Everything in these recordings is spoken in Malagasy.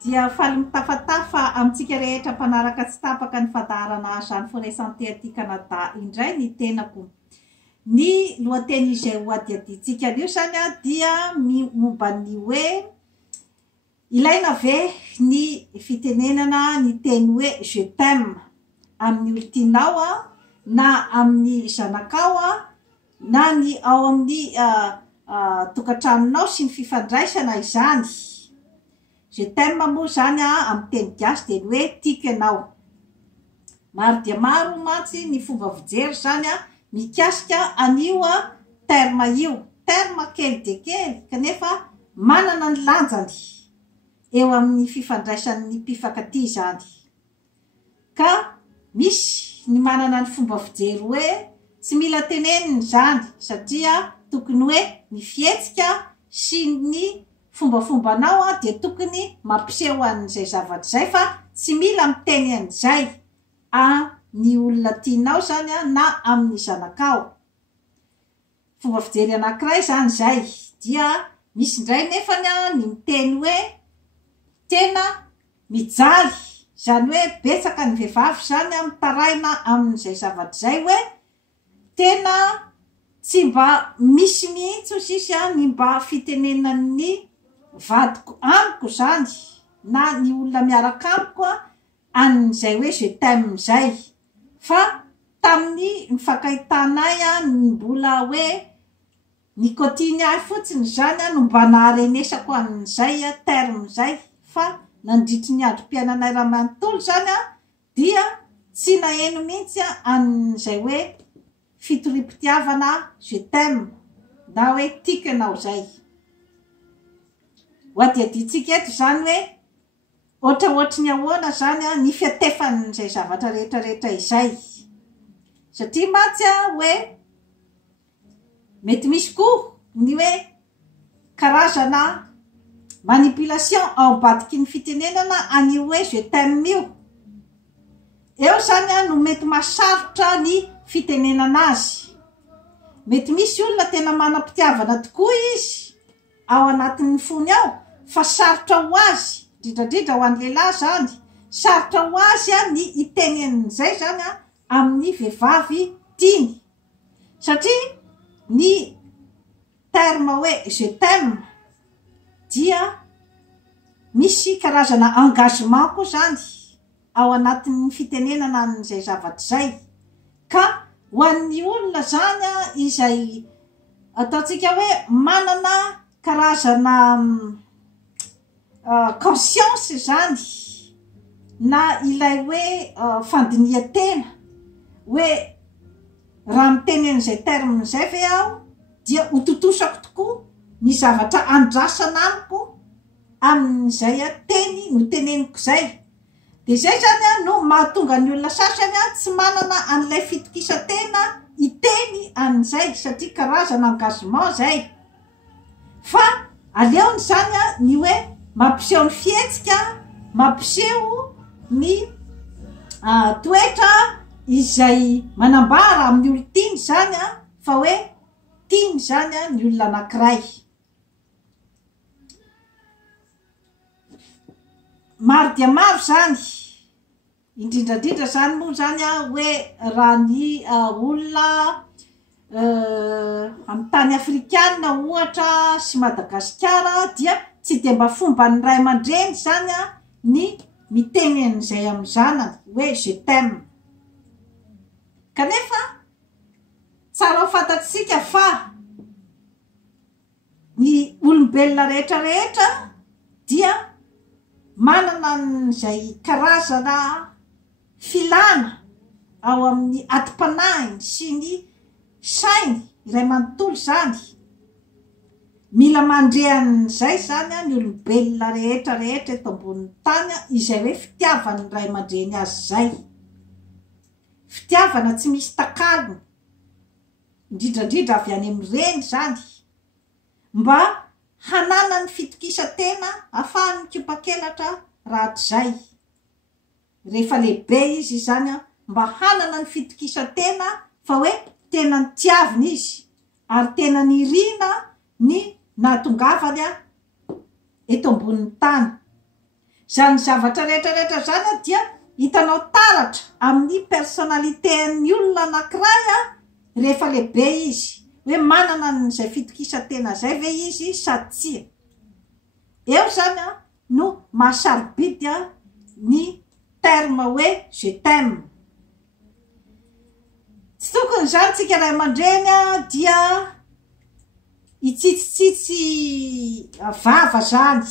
dia faly mitafatafa amintsika rehetra mpanaraka tsy tapaka ny fadarana zany forêt-santé aty Canada indray ny tenako. Ny lohateny izay hoadiaditsika anio zany a dia momba ny hoe ilaina ve ny fitenenana ny teny hoe je t'aime amin'ny olontianao a na amin'ny zanakao a na ny ao amin'ny tokantranonao sy ny fifandraisana izany. Je t'aime moa zany amin'ny teny gasy dia hoe tiako ianao. Maro dia maro mantsy ny fomba fijery zany mikasika anio terme io, terme kely dia kely kanefa manana ny lanjany eo amin'ny fifandraisan'ny mpifankatia zany. Ka misy ny manana ny fomba fijery hoe tsy mila teneniny zany satria tokony hoe ny fihetsika sy ny fombafombanao dia tokony mampiseho an'izay zavatra zay fa tsy mila miteny an'izay ny olona tianao zany na amin'ny zanakao. Fomba fijery anankiray zany zay dia misy indray nefany ny miteny hoe tena mijaly zany hoe betsaka ny vehivavy zany mitaraina amin'izay zavatra zay hoe tena tsy mba misy mihitsy sisy ny mba fitenenan'ny vadiko amiko zany na ny olona miaraka amiko an'izay hoe je t'aime zay, fa tamin'ny mifakaitanay ny mbola hoe nikotiny ahy fotsiny zany no mba naharenesako an'izay terme zay, fa nandritry ny androm-piainanay raha manontolo zany dia tsy naheno mihitsy an'izay hoe fitoripitiavana je t'aime na hoe tiako ianao zay. Hoadiaditsika eto zany hoe ohatraohatry ny ahoana zany ny fiatefan'izay zavatra rehetrarehetra izay, satria matsy hoe mety misy koa ny hoe karazana manipulation ao ambadiky ny fitenenana anio hoe je t'aime io. Eo zany no mety masarotra ny fitenenana azy. Mety misy olona tena manam-pitiavana tokoa izy ao anatin'ny fony ao fa sarotra ho azy indrindradrindra ho an'ny lehilahy zany, sarotra ho azy ny itenen'izay zany amin'ny vehivavy tiany satria ny terme hoe je t'aime dia misy karazana engagement koa zany ao anatin'ny fitenenana an'izay zavatra zay. Ka ho an'ny olona zany izay ataontsika hoe manana karazana conscience zany na ilay hoe fandinihan-tena hoe raha mitenen'izay terme zay ve aho dia hototosako tokoa ny zavatra andrasana amiko amin'izay teny no teneniko zay. Dia zay zany no mahatonga ny olona sasany tsy manana an'ilay fitokisa-tena iteny an'izay satria karazana engagement zay. Fa aleony zany ny hoe mampiseho ny fihetsika, mampiseho ny toetra izay manambara amin'ny olo tiany zany fa hoe tiany zany ny olona anankiray. Maro dia maro zany indrindrandrindra zany moa zany hoe raha ny olona amin'ny tany afrikana ohatra sy Madagasikara dia tsy dia mba fomba ny ray aman-dreny zany ny miteny an'izay amin'ny zanany hoe je t'aime. Kanefa tsara ho fantatsika fa ny olombelona rehetrarehetra dia manana n'izay karazana filana ao amin'ny ati-panahiny sy ny sainy iray manontolo zany. Mila mandrehan'izay zany ny olombelona rehetrarehetra eto ambonin'ny tany izay hoe fitiavany ray aman-dreny azy zay, fitiavana tsy misy takalony indrindrandrindra avy any amin'ireny zany, mba hanana ny fitokisa-tena ahafahany mikopa-kelatra rahatrizay. Rehefa lehibe izy zany mba hanana ny fitokisa-tena fa hoe tena ny tiaviny izy ary tena nirina ny nahatongavany eto ambonin'ny tany. zany zavatra rehetrarehetra zany dia hitanao taratra amin'ny personnalité-ny olona anankiray rehefa lehibe izy hoe manana n'izay fitokisantena zay ve izy sady tsia. Eo zany no mahasarobidy ny terme hoe je t'aime. Tsy tokony zany tsika ray aman-dreny dia hitsitsitsitsy vava zany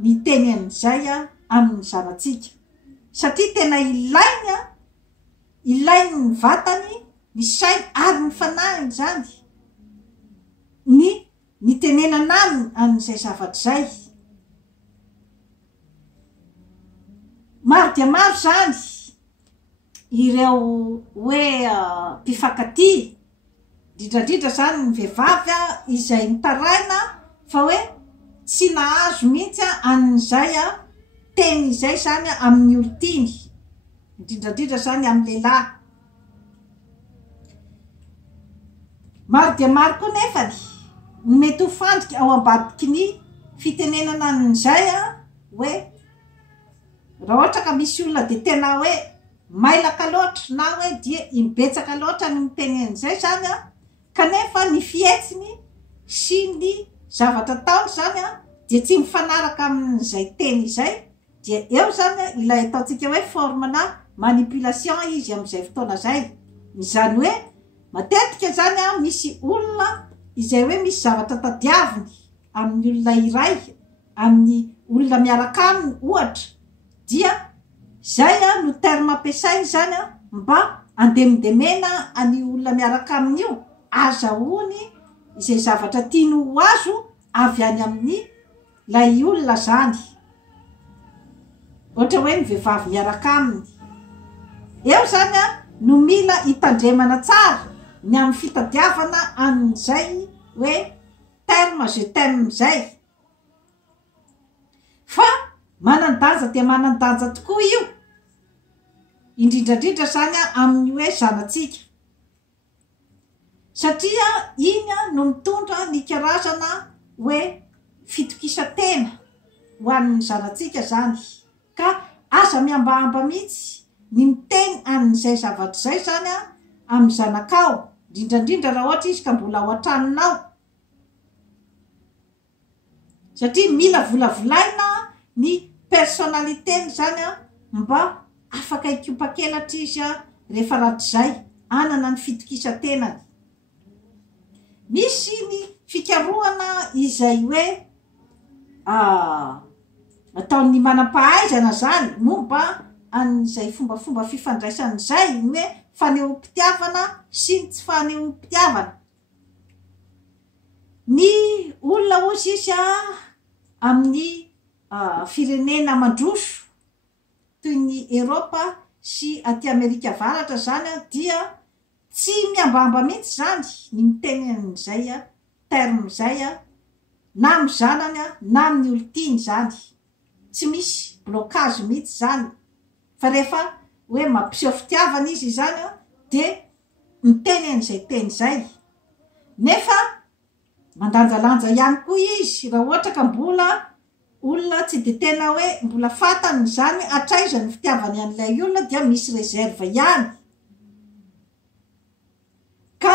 ny teny an'izay amin'ny zanatsika satria tena ilainy ny vatany ny sainy ary ny fanahiny zany ny tenenana aminy amin'izay zavatra zay. Maro dia maro zany ireo hoe mpifankatia indrindradrindra zany ny vehivavy izay nitaraina fa hoe tsy nahazo mihitsy an'izay teny izay zany amin'ny olotiny indrindradrindra zany amin'ny lehilahy. Maro dia maro koa nefany ny mety ho fandrika ao ambadiky ny fitenenana an'izay hoe raha ohatra ka misy olona de tena hoe mailaka loatra na hoe dia imbetsaka loatra ny mitenen'izay zany kanefa ny fihetsiny sy ny zavatra taony zany dia tsy mifanaraka amin'izay teny izay dia eo zany ilay ataontsika hoe formena manipulation izy amin'izay fotoana zay. Izany hoe matetika zany misy olona izay hoe misy zavatra tadiaviny amin'ny olona iray amin'ny olona miaraka aminy ohatra dia zay no terme ampiasainy zany mba andemindemena any olona miaraka aminy io azahoany izay zavatra tiany ho azo avy any amin'ny lay olona zany. Ohatra hoe ny vehivavy miaraka aminy eo zany no mila hitandremana tsara ny amin'ny fitadiavana an'izay hoe terme je t'aime zay. Fa manan-danja dia manan-danja tokoa io indrindrandrindra zany amin'ny hoe zanatsika satria iny no mitondra ny karazana hoe fitokisantena ho an'ny zanatsika zany ka aza miambahamba mihitsy ny miteny an'izay zavatra zay zany amin'ny zanakao indrindrandrindra raha ohatra izy ka mbola ao an-tranonao satria mila volavolaina ny personnalité zany mba afaka hikopa-kelatra izy rehefa ratrizay anana ny fitokisantenany. Misy ny fikarohana izay hoe ataon'ny manam-pahaizana zany momba an'izay fombafomba fifandraisan'izay ny hoe fanehoam-pitiavana sy ny tsy fanehoam-pitiavana. Ny olona ozy izy amin'ny firenena mandroso toy ny Eropa sy aty Amerika Avaratra zany dia tsy miambamba mihitsy zany ny miteny an'izay terme zay na amin'ny zanany na amin'ny olotiny zany. Tsy misy blocage mihitsy zany fa rehefa hoe mampiseho fitiavana izy zany de miteny an'izay teny zay. Nefa mandanjalanja ihany koa izy raha ohatra ka mbola olona tsy de tena hoe mbola fatany zany atraiza ny fitiavany an'ilay olona dia misy réserve ihany. Ka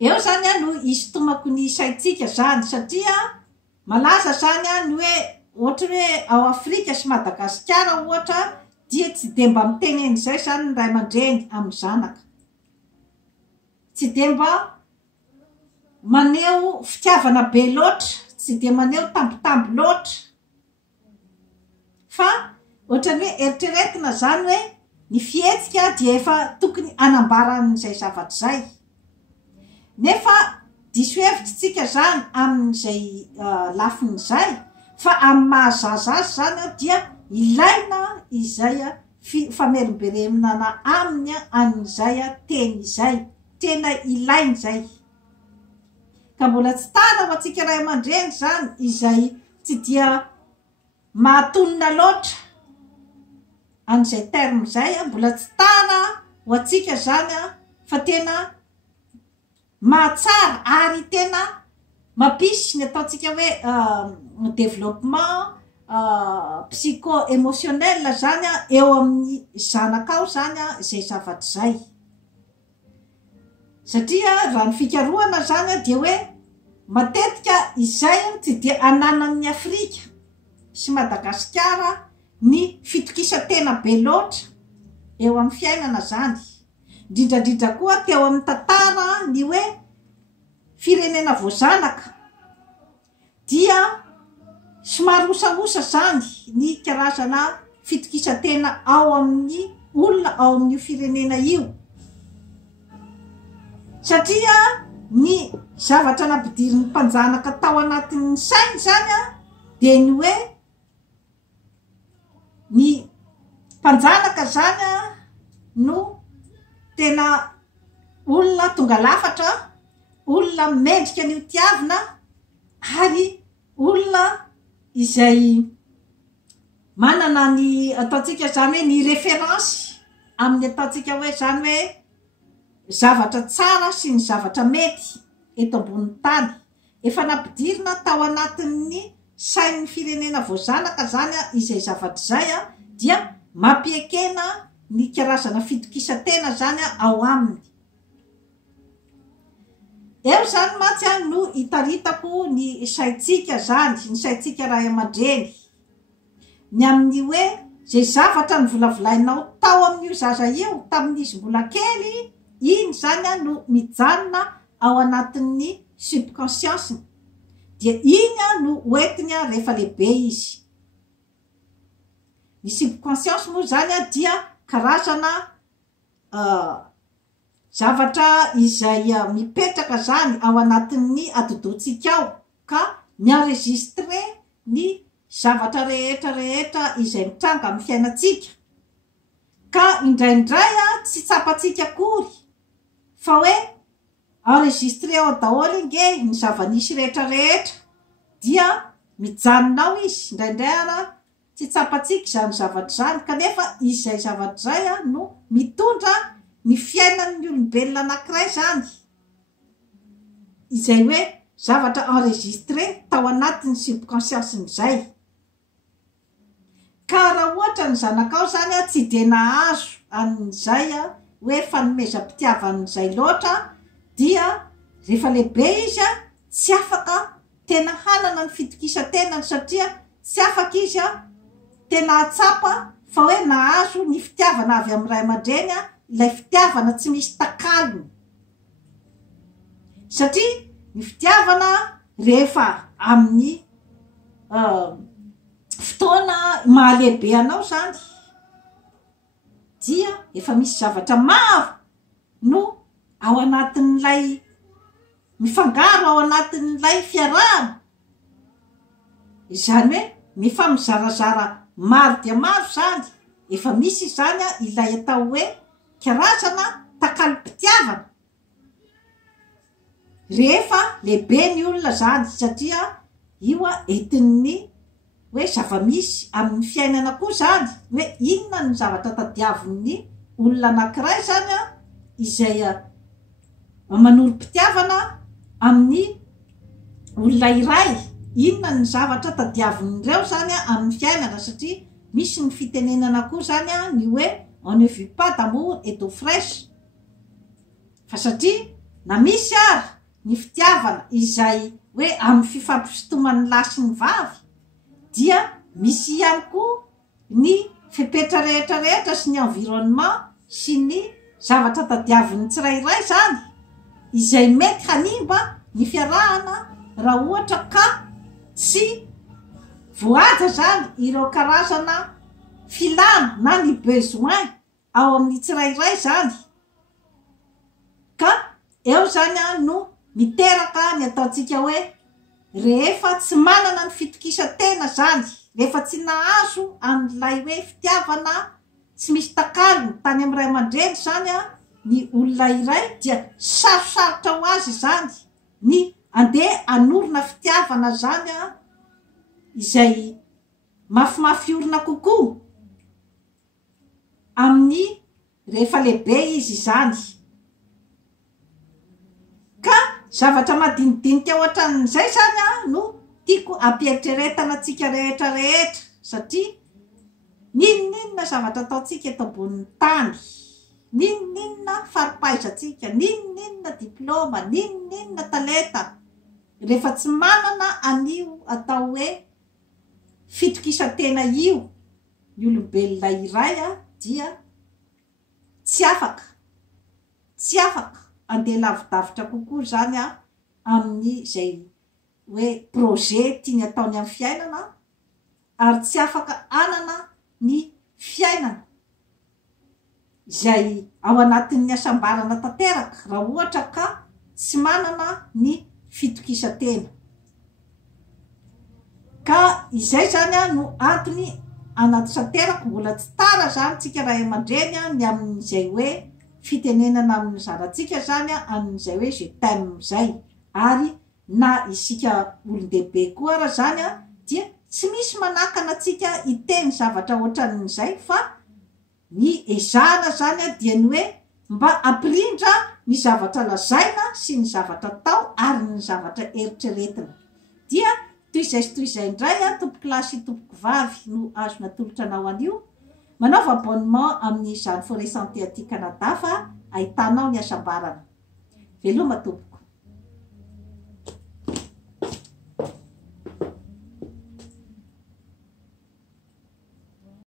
eo zany no isitomako ny saitsika zany satria malaza zany ny hoe ohatra hoe ao Afrika sy Madagasikara ohatra dia tsy de mba miteny an'izay zany ny ray aman-dreny amin'ny zanaka. Tsy de mba maneho fitiavana be loatra, tsy de maneho tambitamby loatra fa ohatrany hoe eritreretina zany hoe ny fihetsika dia efa tokony anambaran'izay zavatra zay. Nefa diso hevitsitsika zany amin'izay lafin'izay fa amin'ny mahazaza azy zany dia ilaina izay famerimbereminana aminy an'izay teny izay tena ilainy zay. Ka mbola tsy tara ho atsika ray aman-dreny zany izay tsy dia mahatonina loatra an'izay terme zay mbola tsy tara ho atsika zany fa tena mahatsara ary tena mampisy ny ataontsika hoe développement psycho-émotionnel zany eo amin'ny zanakao zany zay zavatra zay satria raha ny fikarohana zany dia hoe matetika izay tsy de ananan'ny Afrika sy Madagasikara ny fitokisa-tena be loatra eo amin'ny fiainana zany indrindrandrindra koa teo amin'ny tantara ny hoe firenena voazanaka dia somary osaosa zany ny karazana fitokisa-tena ao amin'ny olona ao amin'ny firenena io satria ny zavatra nampidirin'ny mpanjanaka tao anatin'ny sainy zany de ny hoe ny mpanjanaka zany no tena olona tonga lafatra olona mendrika ny tiavina ary olona izay manana ny ataontsika zany hoe ny référence amin'ny ataontsika hoe zany hoe zavatra tsara sy ny zavatra mety eto ambonin'ny tany efa nampidirina tao anatin'ny sain'ny firenena voazanaka zany izay zavatra zay dia mampiekena ny karazana fitokisa-tena zany ao aminy eo zany matsy no hitaritako ny saitsika zany ny saitsika ray aman-dreny ny amin'ny hoe zay zavatra ny volavolainao tao amin'io zaza io tamin'izy mbola kely iny zany no mijanona ao anatin'ny subconscience dia iny no hoetiny rehefa lehibe izy ny subconscience moa zany dia karazana zavatra izay mipetraka zany ao anatin'ny atodoantsika ao ka mienregistre ny zavatra rehetra izay mitranga amin'ny fiainatsika ka indraindray tsy tsapatsika akory fa hoe enregistre ao daholo nge ny zava-nisy rehetra dia mijanonao izy indraindray tsy tsapatsika zany zavatra zany kanefa izay zavatra zay no mitondra ny fiainan'ny olombelona anankiray zany izay hoe zavatra enregistre tao anatin'ny subconscience zay ka raha ohatra ny zanakao zany tsy de nahazo an'izay hoe fanomezam-pitiavan'izay loatra dia rehefa lehibe izy tsy afaka tena hanana ny fitokisa-tenany satria tsy afaka izy tena atsapa fa hoe nahazo ny fitiavana avy amin'ny ray aman-dreny ilay fitiavana tsy misy takalony satria ny fitiavana rehefa amin'ny fotoana mahalehibe anao zany dia efa misy zavatra maro no ao anatin'ilay mifangaro ao anatin'ilay fiarahana izany hoe mifamizarazara maro dia maro zany efa misy zany ilay atao hoe karazana takalo-pitiavana rehefa lehibe ny olona zany satria io entin'ny hoe zava-misy amin'ny fiainana koa zany hoe inona ny zavatra tadiavin'ny olona anankiray zany izay manolo-pitiavana amin'ny olona iray inona ny zavatra tadiavin'ireo zany amin'ny fiainana satria misy ny fitenenana koa zany ny hoe on ne vit pas d'amour et d'eau fraîche fa satria na misy ary ny fitiavana izay hoe amin'ny fifampisotoman'ny lahy sy ny vavy dia misy ihany koa ny fepetra rehetra sy ny environnement sy ny zavatra tadiavin'ny tsirairay zany izay mety hanimba ny fiarahana raha ohatra ka tsy voaja zany ireo karazana filana na ny besoin ao amin'ny tsirairay zany ka eo zany no miteraka ny ataontsika hoe rehefa tsy manana ny fitokisa-tena zany rehefa tsy nahazo amin'ilay hoe fitiavana tsy misy takalony tany amin'ny ray aman-dreny zany ny olona iray dia sarosarotra ho azy zany ny andeha anorona fitiavana zany izay mafimafy orina kokoa amin'ny rehefa lehibe izy zany ka zavatra madinidinika ohatran'izay zany no tiako ampieritrretana atsika rehetra rehetra satria ninninona zavatra ataotsika eto ambonin'ny tany, ninninona faripaisatsika, ninninona diplôma, ninninona talenta, rehefa tsy manana anio atao hoe fitokisantena io ny olombelona iray dia tsy afaka andeha lavidavitra kokoa zany amin'ny zay hoe projet tiany ataony amin'ny fiainana, ary tsy afaka anana ny fiainana zay ao anatin'ny asambarana tanteraka raha ohatra ka tsy manana ny fitokisantena. Ka izay zany no antony anaty tanteraka mbola tsy tara zany tsika ray aman-dreny ny amin'izay hoe fitenenana amin'ny zanatsika zany amin'izay hoe je t'aime zay, ary na isika olon-dehibe koa raha zany dia tsy misy manakana atsika iteny zavatra ohatran'izay, fa ny ezahana zany dia ny hoe mba ampirindra ny zavatra lazaina sy ny zavatra tao ary ny zavatra eritreretina. Dia toy izay indray tompoky lahy sy tompoky vavy no azo natolotra anao anio, manaova abonnement amin'ny Jeanne Forêt Santé aty Canada fa ahitanao ny asambarana. Veloma tompoko.